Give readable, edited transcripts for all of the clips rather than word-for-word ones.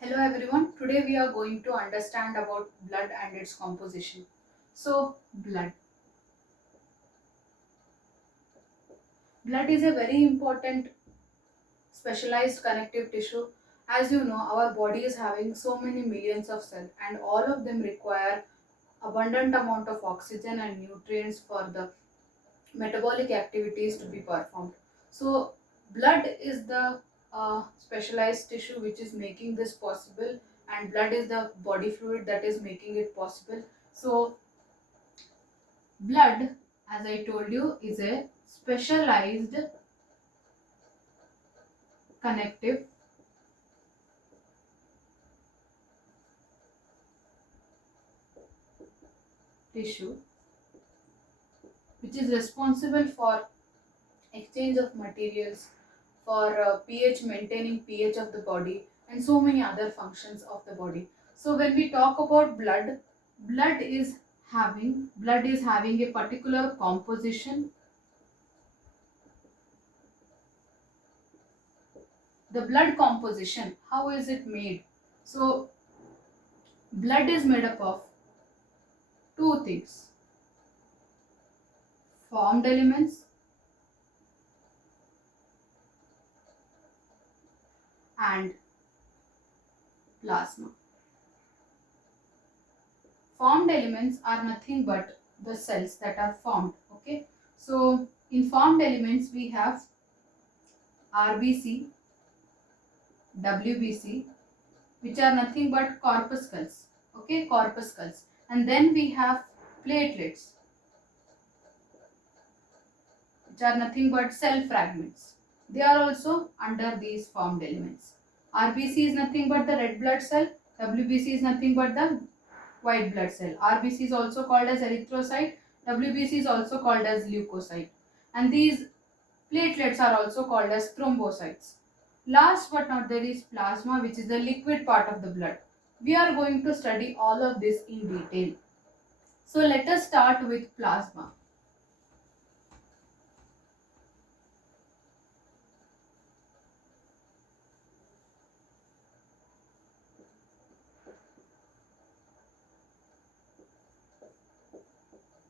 Hello everyone. Today we are going to understand about blood and its composition. So, blood. Blood is a very important specialized connective tissue. As you know, our body is having so many millions of cells and all of them require abundant amount of oxygen and nutrients for the metabolic activities to be performed. So, blood is the specialized tissue which is making this possible, and blood is the body fluid that is making it possible. So, blood, as I told you, is a specialized connective tissue which is responsible for exchange of materials, for pH, maintaining pH of the body, and so many other functions of the body. So when we talk about blood, blood is having a particular composition. The blood composition, how is it made? So blood is made up of two things: formed elements and plasma. Formed elements are nothing but the cells that are formed. Okay, so in formed elements we have RBC, WBC, which are nothing but corpuscles. Okay, corpuscles. And then we have platelets, which are nothing but cell fragments. They are also under these formed elements. RBC is nothing but the red blood cell, WBC is nothing but the white blood cell. RBC is also called as erythrocyte, WBC is also called as leukocyte. And these platelets are also called as thrombocytes. Last but not there is plasma, which is the liquid part of the blood. We are going to study all of this in detail. So let us start with plasma.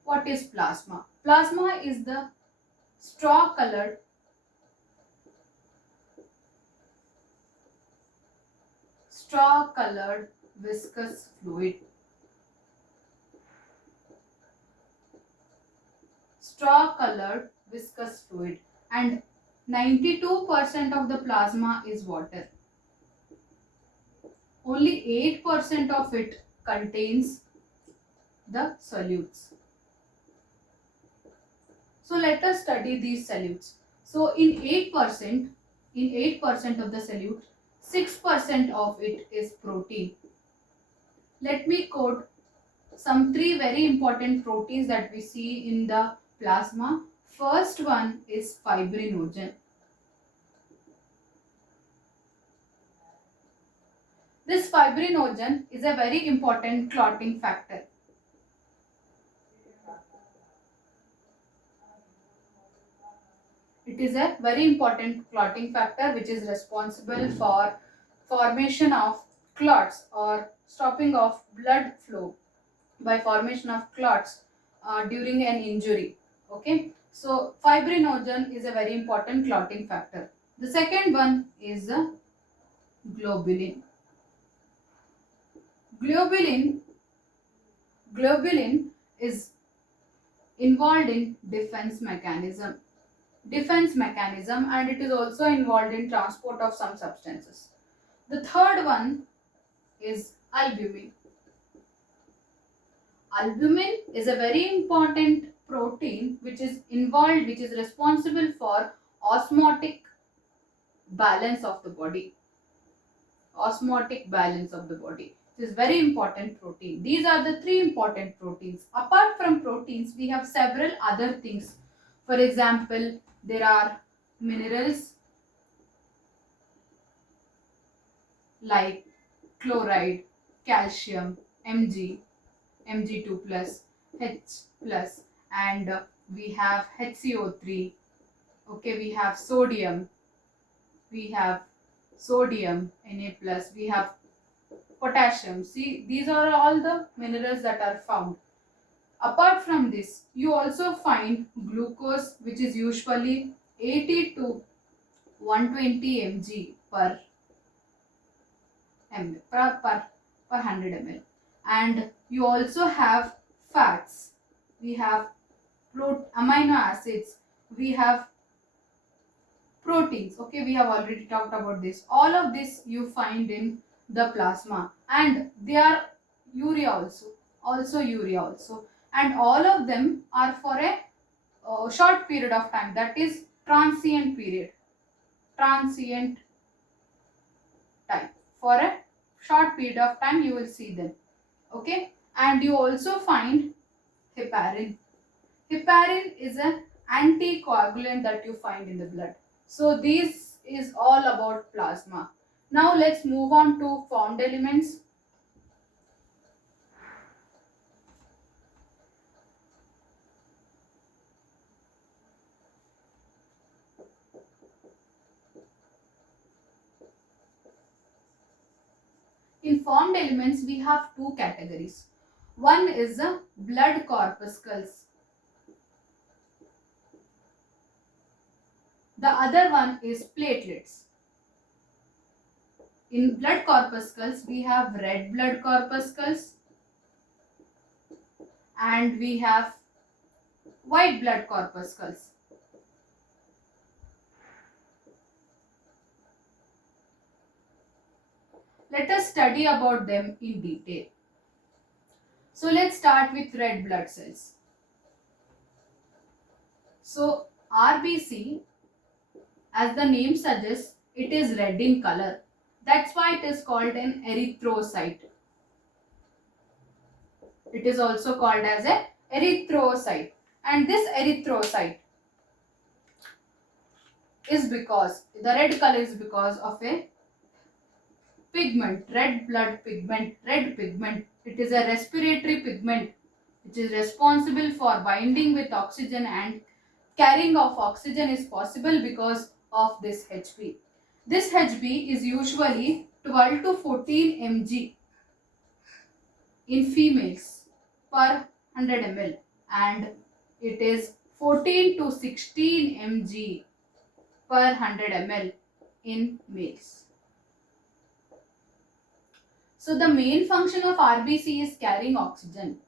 What is plasma? Plasma is the straw colored viscous fluid. Straw colored viscous fluid, and 92% of the plasma is water. Only 8% of it contains the solutes. So let us study these solutes. So in 8% of the solute, 6% of it is protein. Let me quote some three very important proteins that we see in the plasma. First one is fibrinogen. This fibrinogen is a very important clotting factor. It is a very important clotting factor which is responsible for formation of clots or stopping of blood flow by formation of clots during an injury. Okay, so fibrinogen is a very important clotting factor. The second one is globulin. Globulin globulin is involved in defense mechanism, and it is also involved in transport of some substances. The third one is albumin. Albumin is a very important protein which is responsible for osmotic balance of the body. Osmotic balance of the body. This is very important protein. These are the three important proteins. Apart from proteins, we have several other things. For example, there are minerals like chloride, calcium, Mg, Mg2 plus, H plus, and we have HCO3. Okay, we have sodium, Na plus, we have potassium. See, these are all the minerals that are found. Apart from this, you also find glucose, which is usually 80 to 120 mg per ml per 100 ml. And you also have fats. We have amino acids. We have proteins. Okay, we have already talked about this. All of this you find in the plasma, and they are urea also urea also, and all of them are for a short period of time, that is transient time. For a short period of time you will see them. Okay, and you also find heparin. Heparin is an anticoagulant that you find in the blood. So this is all about plasma. Now let's move on to formed elements. In formed elements we have two categories. One is the blood corpuscles. The other one is platelets. In blood corpuscles we have red blood corpuscles and we have white blood corpuscles. Let us study about them in detail. So let's start with red blood cells. So RBC, as the name suggests, it is red in color. That's why it is called an erythrocyte. It is also called as a erythrocyte. And this erythrocyte is because, the red color is because of a pigment, red blood pigment, red pigment. It is a respiratory pigment which is responsible for binding with oxygen, and carrying of oxygen is possible because of this Hb. This Hb is usually 12 to 14 mg in females per 100 ml, and it is 14 to 16 mg per 100 ml in males. So the main function of RBC is carrying oxygen,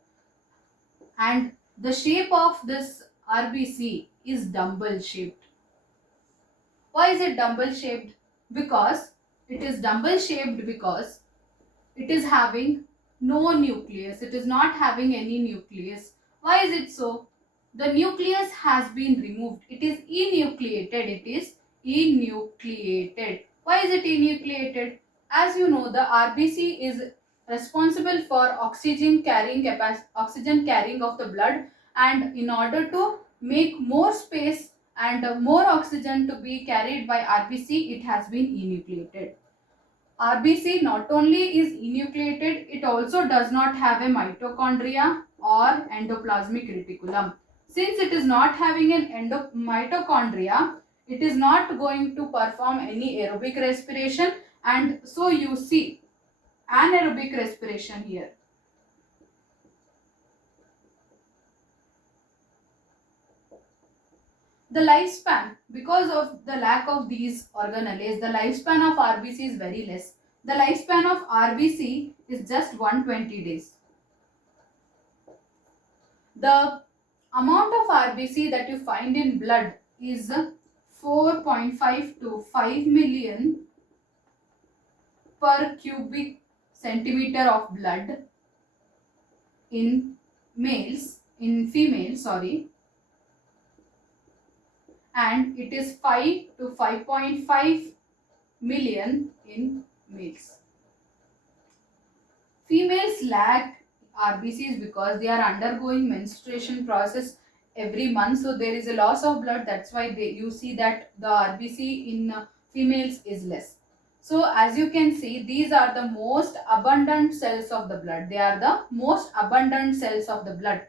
and the shape of this RBC is dumbbell shaped. Why is it dumbbell shaped? Because it is dumbbell shaped because it is having no nucleus. It is not having any nucleus. Why is it so? The nucleus has been removed. It is enucleated. It is enucleated. Why is it enucleated? As you know, the RBC is responsible for oxygen carrying of the blood, and in order to make more space and more oxygen to be carried by RBC, it has been enucleated. RBC not only is enucleated, it also does not have a mitochondria or endoplasmic reticulum. Since it is not having an mitochondria, it is not going to perform any aerobic respiration, and so you see anaerobic respiration here. The lifespan, because of the lack of these organelles, the lifespan of RBC is very less. The lifespan of RBC is just 120 days. The amount of RBC that you find in blood is 4.5 to 5 million per cubic centimeter of blood in females, and it is 5 to 5.5 million in males. Females lack RBCs because they are undergoing menstruation process every month, so there is a loss of blood. That's why you see that the RBC in females is less. So as you can see, these are the most abundant cells of the blood. They are the most abundant cells of the blood.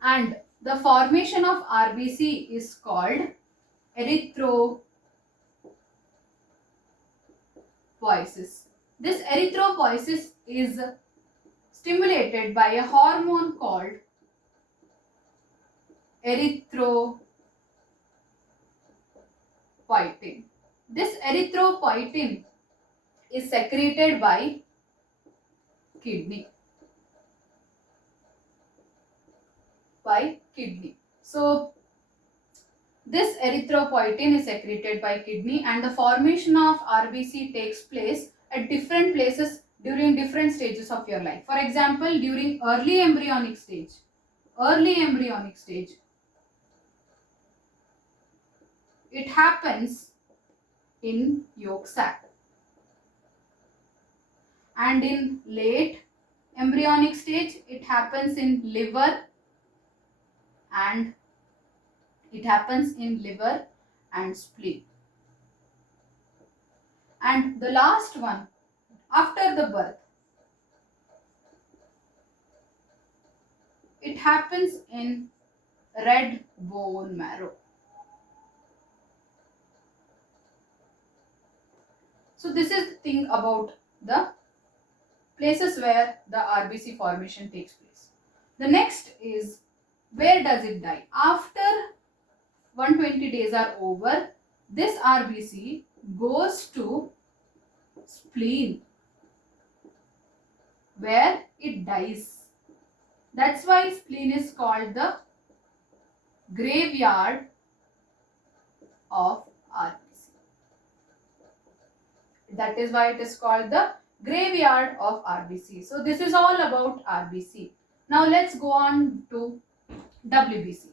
And the formation of RBC is called erythropoiesis. This erythropoiesis is stimulated by a hormone called erythropoietin. This erythropoietin is secreted by kidney. So this erythropoietin is secreted by kidney, and the formation of RBC takes place at different places during different stages of your life. For example, during early embryonic stage, it happens in yolk sac, and in late embryonic stage it happens in liver and spleen. And the last one, after the birth, it happens in red bone marrow. So this is the thing about the places where the RBC formation takes place. The next is, where does it die? After 120 days are over, this RBC goes to spleen where it dies. That's why spleen is called the graveyard of RBC. That is why it is called the graveyard of RBC. So this is all about RBC. Now let's go on to WBC.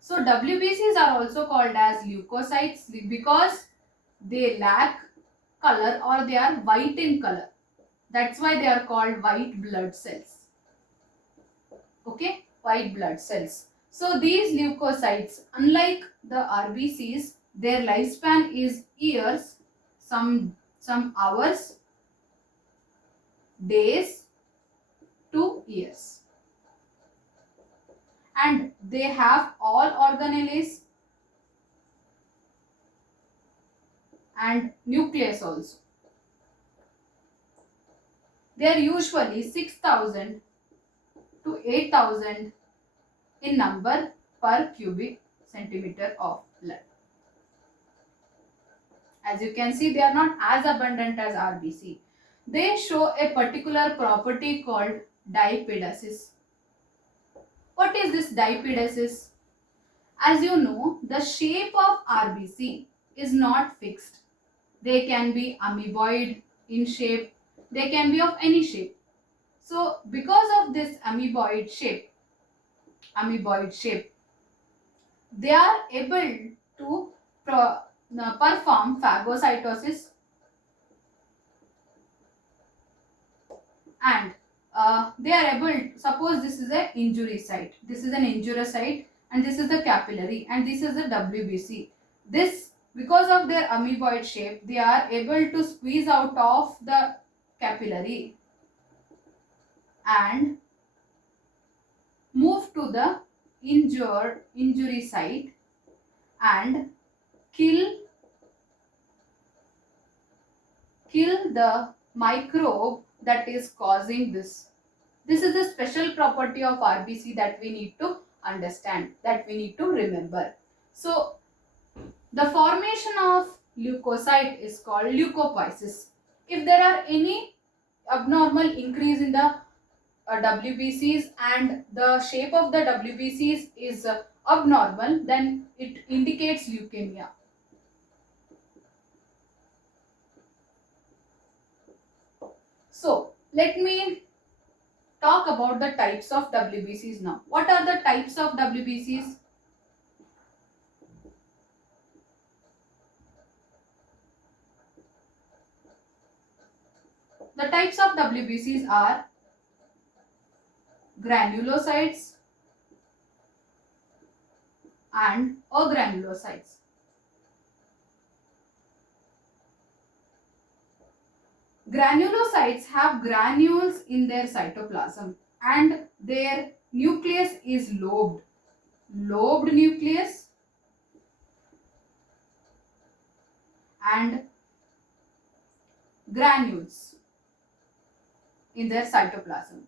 So WBCs are also called as leukocytes because they lack color or they are white in color. That's why they are called white blood cells. Okay, white blood cells. So these leukocytes, unlike the RBCs, their lifespan is years, some hours, days to years. And they have all organelles and nucleus also. They are usually 6,000 to 8,000 in number per cubic centimeter of blood. As you can see, they are not as abundant as RBC. They show a particular property called dipedasis. What is this dipedasis? As you know, the shape of RBC is not fixed. They can be amoeboid in shape, they can be of any shape. So because of this amoeboid shape, they are able to perform phagocytosis, and they are able, suppose this is an injury site, this is an injurious site, and this is the capillary, and this is the WBC. This, because of their amoeboid shape, they are able to squeeze out of the capillary and move to the injury site and kill the microbe that is causing this. This is a special property of RBC that we need to understand, that we need to remember. So the formation of leukocyte is called leukopoiesis. If there are any abnormal increase in the WBCs and the shape of the WBCs is abnormal, then it indicates leukemia. So let me talk about the types of WBCs now. What are the types of WBCs? The types of WBCs are granulocytes and agranulocytes. Granulocytes have granules in their cytoplasm and their nucleus is lobed nucleus, and granules in their cytoplasm.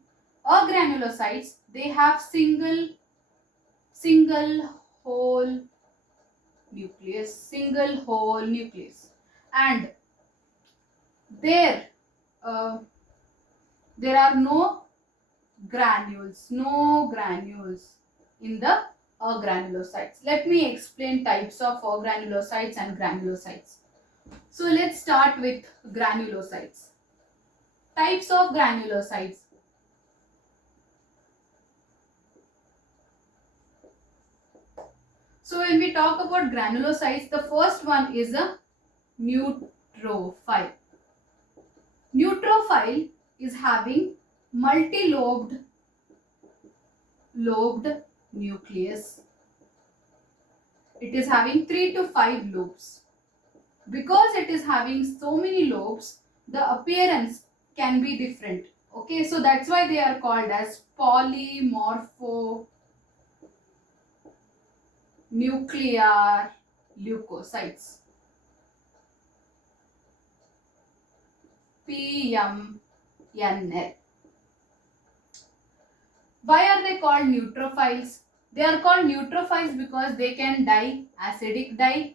Agranulocytes, they have single whole nucleus, and there uh, there are no granules in the agranulocytes. Let me explain types of agranulocytes and granulocytes. So let's start with granulocytes. Types of granulocytes. So when we talk about granulocytes, the first one is a neutrophil. Neutrophil is having multi-lobed nucleus. It is having 3 to 5 lobes. Because it is having so many lobes, the appearance can be different. Okay, so that's why they are called as polymorphonuclear leukocytes. PMNL. Why are they called neutrophils? They are called neutrophils because they can die acidic dye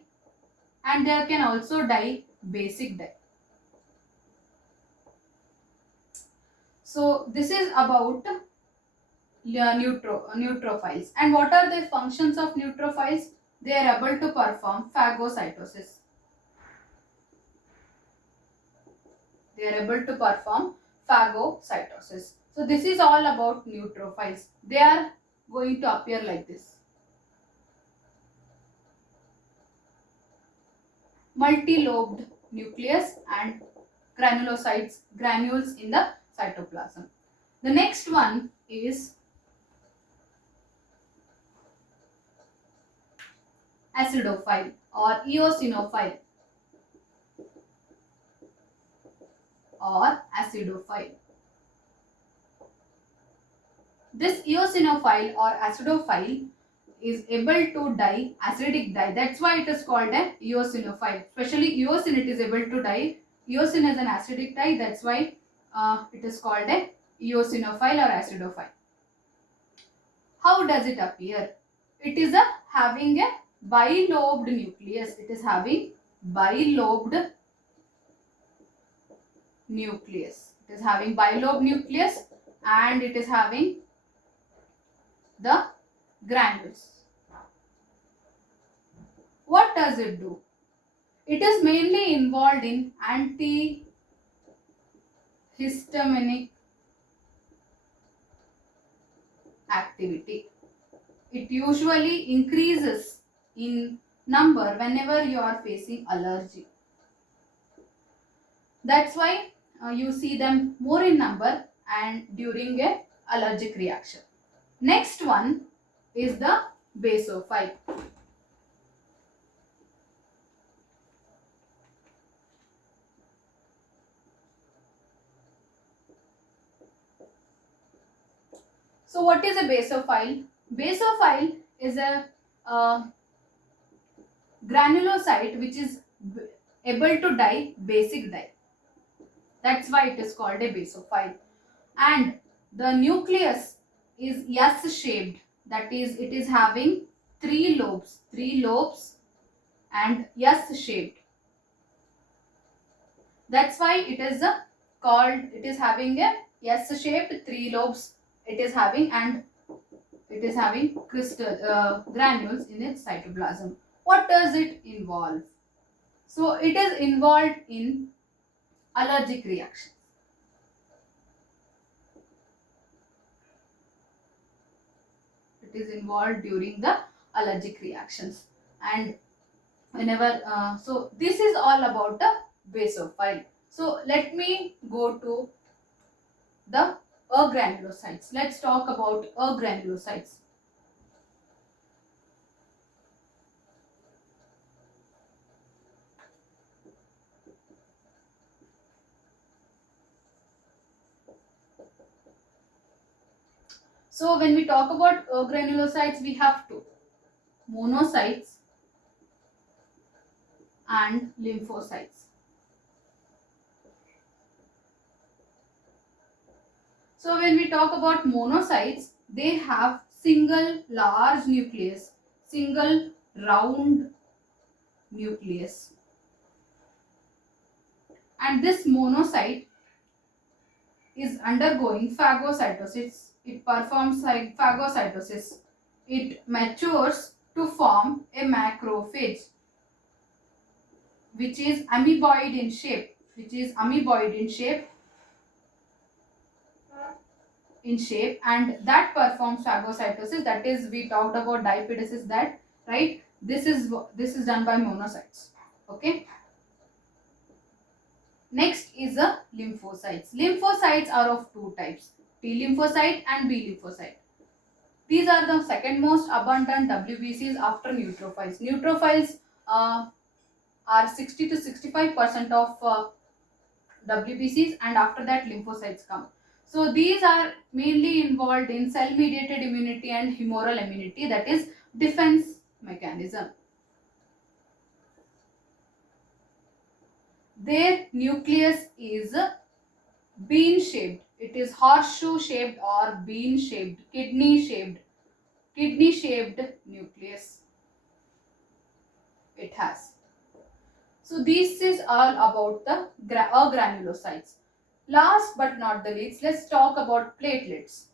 and they can also die basic dye. So this is about neutrophils. And what are the functions of neutrophils? They are able to perform phagocytosis. They are able to perform phagocytosis. So this is all about neutrophils. They are going to appear like this. Multi-lobed nucleus and granules in the cytoplasm. The next one is acidophile or eosinophile or acidophile. This eosinophile or acidophile is able to die acidic dye. That's why it is called a eosinophile. Especially eosin, it is able to die. Eosin is an acidic dye. That's why it is called a eosinophile or acidophile. How does it appear? It is having a bilobed nucleus. It is having bilobed nucleus. It is having bilobed nucleus and it is having the granules. What does it do? It is mainly involved in antihistaminic activity. It usually increases in number whenever you are facing allergy. That's why you see them more in number and during a allergic reaction. Next one is the basophile. So what is a basophile? Basophile is a granulocyte which is able to die basic dye. That's why it is called a basophile. And the nucleus is S-shaped. That is, it is having three lobes and S-shaped. That's why it is it is having a S-shaped, 3 lobes it is having, and it is having crystal granules in its cytoplasm. What does it involve? So it is involved in allergic reactions. It is involved during the allergic reactions, and whenever so this is all about the basophile. So let me go to the agranulocytes. Let's talk about agranulocytes. So when we talk about agranulocytes, we have two: monocytes and lymphocytes. So when we talk about monocytes, they have single large nucleus, single round nucleus. And this monocyte is undergoing phagocytosis. It performs like phagocytosis. It matures to form a macrophage, which is amoeboid in shape, and that performs phagocytosis. That is, we talked about diapedesis, that right. This is done by monocytes. Okay. Next is the lymphocytes. Lymphocytes are of two types, T lymphocyte and B lymphocyte. These are the second most abundant WBCs after neutrophils. Neutrophils are 60 to 65% of WBCs, and after that lymphocytes come. So these are mainly involved in cell mediated immunity and humoral immunity, that is defense mechanism. Their nucleus is bean shaped. It is horseshoe shaped or bean shaped, kidney shaped nucleus it has. So this is all about the granulocytes. Last but not the least, let's talk about platelets.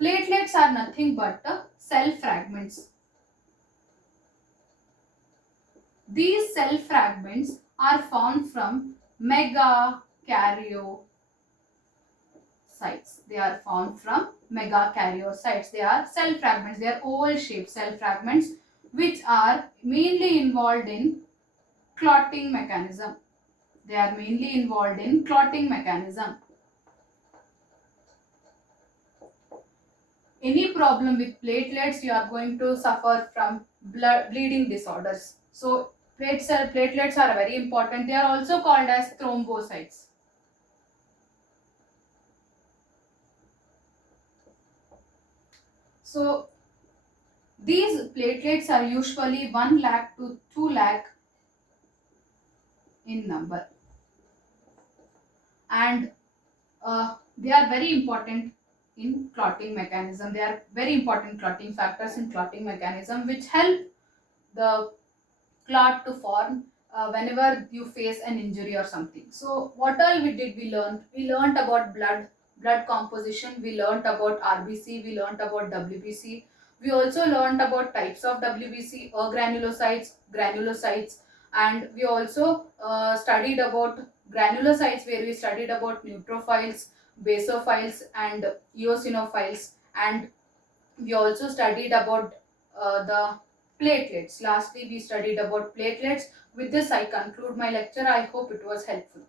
Platelets are nothing but cell fragments. These cell fragments are formed from megakaryocytes. They are formed from megakaryocytes. They are cell fragments. They are oval-shaped cell fragments which are mainly involved in clotting mechanism. Any problem with platelets, you are going to suffer from bleeding disorders. So platelets are very important. They are also called as thrombocytes. So these platelets are usually 1 lakh to 2 lakh in number, and they are very important in clotting mechanism. They are very important clotting factors in clotting mechanism, which help the clot to form whenever you face an injury or something. So what all we learn? We learned about blood composition, we learned about RBC, we learned about WBC. We also learned about types of WBC, granulocytes, and we also studied about granulocytes, where we studied about neutrophils, basophils, and eosinophiles, and we also studied about the platelets. Lastly, we studied about platelets. With this, I conclude my lecture. I hope it was helpful.